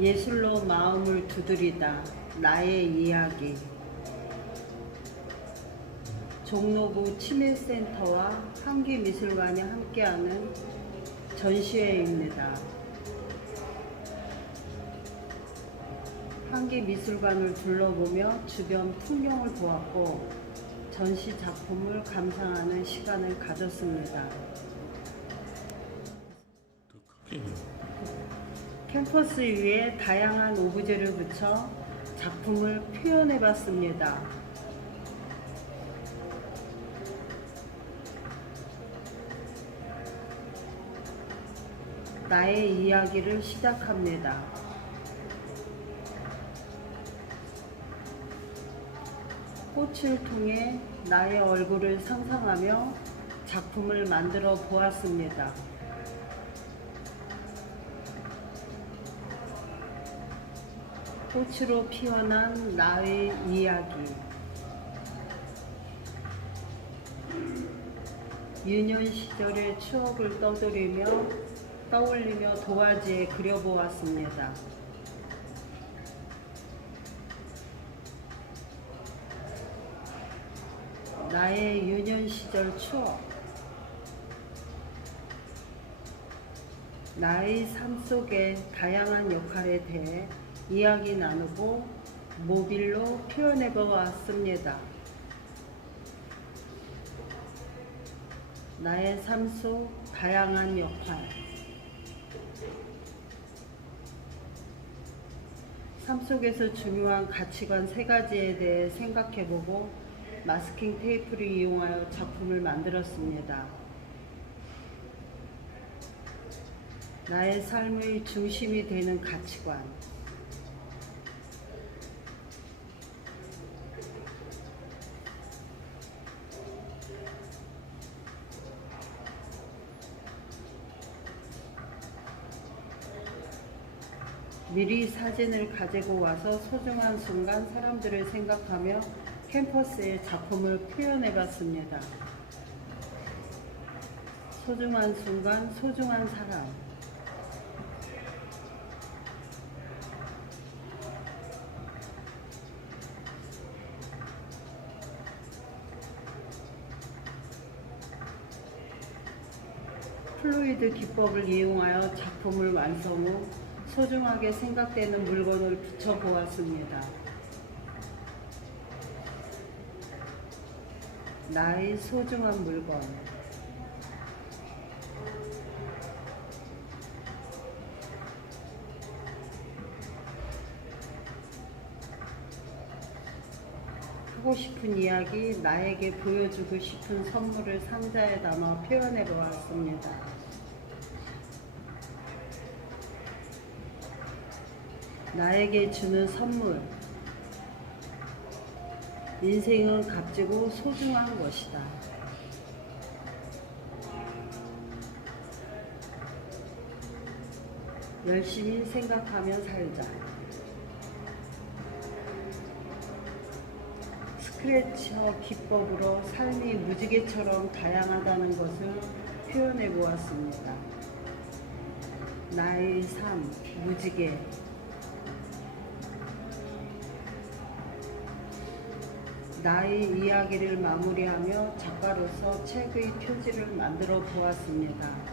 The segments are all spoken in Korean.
예술로 마음을 두드리다 나의 이야기 종로구 치매센터와 한기미술관이 함께하는 전시회입니다. 한기미술관을 둘러보며 주변 풍경을 보았고 전시 작품을 감상하는 시간을 가졌습니다. 캠퍼스 위에 다양한 오브제를 붙여 작품을 표현해 봤습니다. 나의 이야기를 시작합니다. 꽃을 통해 나의 얼굴을 상상하며 작품을 만들어 보았습니다. 꽃으로 피어난 나의 이야기. 유년 시절의 추억을 떠들이며 떠올리며 도화지에 그려보았습니다. 나의 유년 시절 추억. 나의 삶 속의 다양한 역할에 대해 이야기 나누고 모빌로 표현해 보았습니다. 나의 삶 속 다양한 역할. 삶 속에서 중요한 가치관 세 가지에 대해 생각해 보고 마스킹 테이프를 이용하여 작품을 만들었습니다. 나의 삶의 중심이 되는 가치관. 미리 사진을 가지고 와서 소중한 순간 사람들을 생각하며 캠퍼스에 작품을 표현해 봤습니다. 소중한 순간, 소중한 사람. 플루이드 기법을 이용하여 작품을 완성 후 소중하게 생각되는 물건을 붙여보았습니다. 나의 소중한 물건. 하고 싶은 이야기, 나에게 보여주고 싶은 선물을 상자에 담아 표현해 보았습니다. 나에게 주는 선물. 인생은 값지고 소중한 것이다. 열심히 생각하며 살자. 스크래처 기법으로 삶이 무지개처럼 다양하다는 것을 표현해 보았습니다. 나의 삶, 무지개. 나의 이야기를 마무리하며 작가로서 책의 표지를 만들어 보았습니다.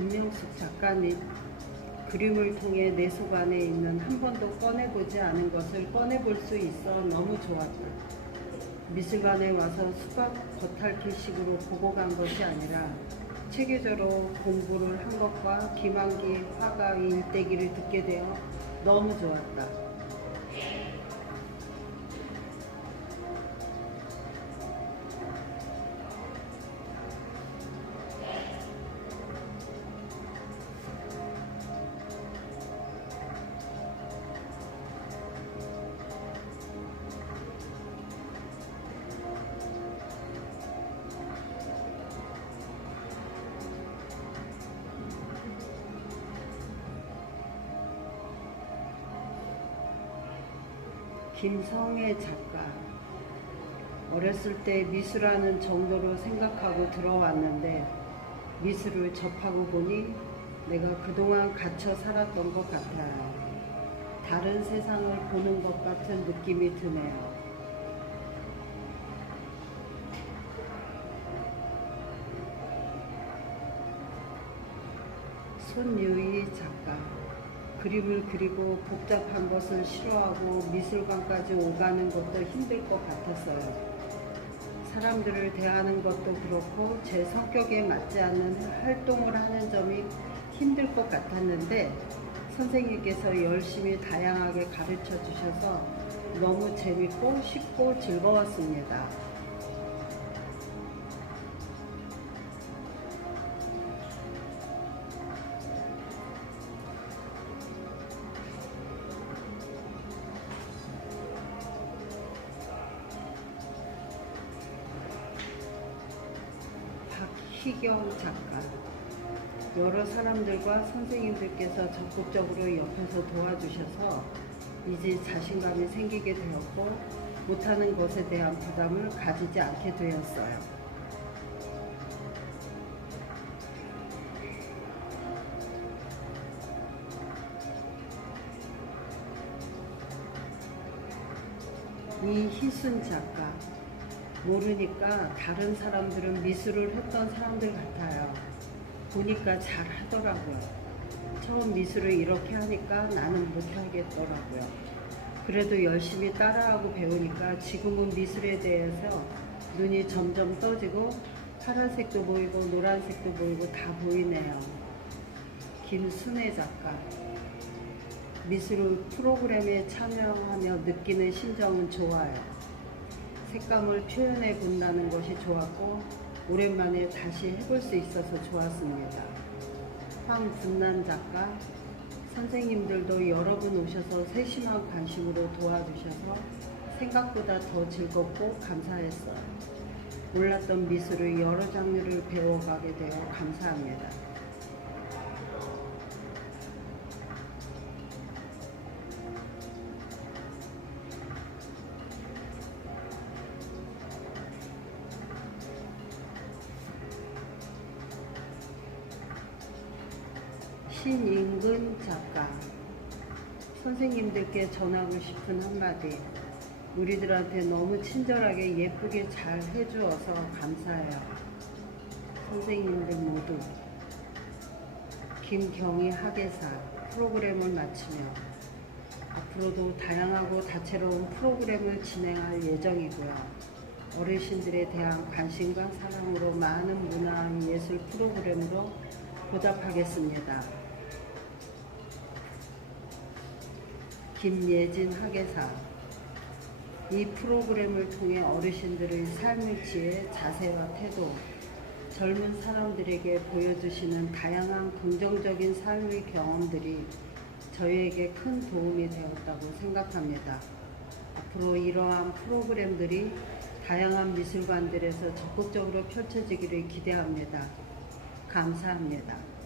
김명숙 작가님 그림을 통해 내 속 안에 있는 한 번도 꺼내보지 않은 것을 꺼내볼 수 있어 너무 좋았다. 미술관에 와서 수박 겉핥기식으로 보고 간 것이 아니라 체계적으로 공부를 한 것과 김한기 화가의 일대기를 듣게 되어 너무 좋았다. 김성애 작가. 어렸을 때 미술하는 정도로 생각하고 들어왔는데 미술을 접하고 보니 내가 그동안 갇혀 살았던 것 같아요. 다른 세상을 보는 것 같은 느낌이 드네요. 손유희 작가. 그림을 그리고 복잡한 것을 싫어하고 미술관까지 오가는 것도 힘들 것 같았어요. 사람들을 대하는 것도 그렇고 제 성격에 맞지 않는 활동을 하는 점이 힘들 것 같았는데 선생님께서 열심히 다양하게 가르쳐 주셔서 너무 재밌고 쉽고 즐거웠습니다. 희경 작가. 여러 사람들과 선생님들께서 적극적으로 옆에서 도와주셔서 이제 자신감이 생기게 되었고 못하는 것에 대한 부담을 가지지 않게 되었어요. 이희순 작가. 모르니까 다른 사람들은 미술을 했던 사람들 같아요. 보니까 잘 하더라고요. 처음 미술을 이렇게 하니까 나는 못하겠더라고요. 그래도 열심히 따라하고 배우니까 지금은 미술에 대해서 눈이 점점 떠지고 파란색도 보이고 노란색도 보이고 다 보이네요. 김순애 작가. 미술 프로그램에 참여하며 느끼는 심정은 좋아요. 색감을 표현해 본다는 것이 좋았고 오랜만에 다시 해볼 수 있어서 좋았습니다. 황분난 작가 선생님들도 여러 분 오셔서 세심한 관심으로 도와주셔서 생각보다 더 즐겁고 감사했어요. 몰랐던 미술을 여러 장르를 배워가게 되어 감사합니다. 신인근 작가. 선생님들께 전하고 싶은 한마디. 우리들한테 너무 친절하게 예쁘게 잘 해주어서 감사해요. 선생님들 모두. 김경희 학예사 프로그램을 마치며 앞으로도 다양하고 다채로운 프로그램을 진행할 예정이고요. 어르신들에 대한 관심과 사랑으로 많은 문화 예술 프로그램으로 보답하겠습니다. 김예진 학예사 이 프로그램을 통해 어르신들의 삶을 지혜 자세와 태도 젊은 사람들에게 보여주시는 다양한 긍정적인 삶의 경험들이 저희에게 큰 도움이 되었다고 생각합니다. 앞으로 이러한 프로그램들이 다양한 미술관들에서 적극적으로 펼쳐지기를 기대합니다. 감사합니다.